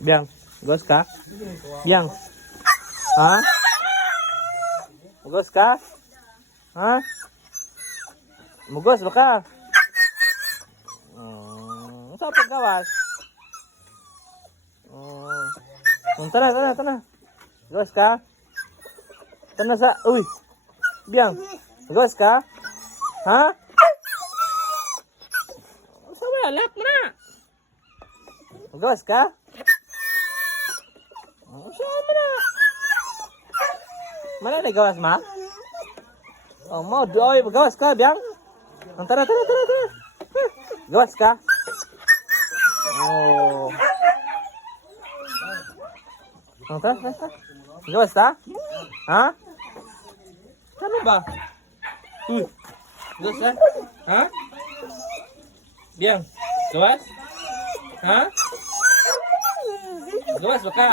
Biang, gos ka? Biang. Ha? Mugos ka? Ha? Mugos ba ka? Saan paggawas? Tana. Mugos ka? Tana sa... Uy! Biang, mugos ka? Ha? Saan ba? Lock mo na! Mugos ka? Saan mo na? Mana na gawas ma? Oh, mau doy, gawas ka, Biang? Tara. Gawas ka? Oh. Tara. Gawas ka? Ha? Ano ba? Gawas ka? Ha? Biang, gawas? Ha? Gawas ba ka?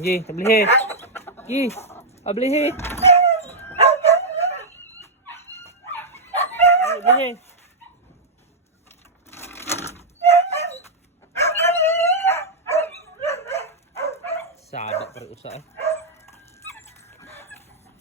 Gi, ablihe. Gi, ablihe. Ablihe. Sabak para usa eh.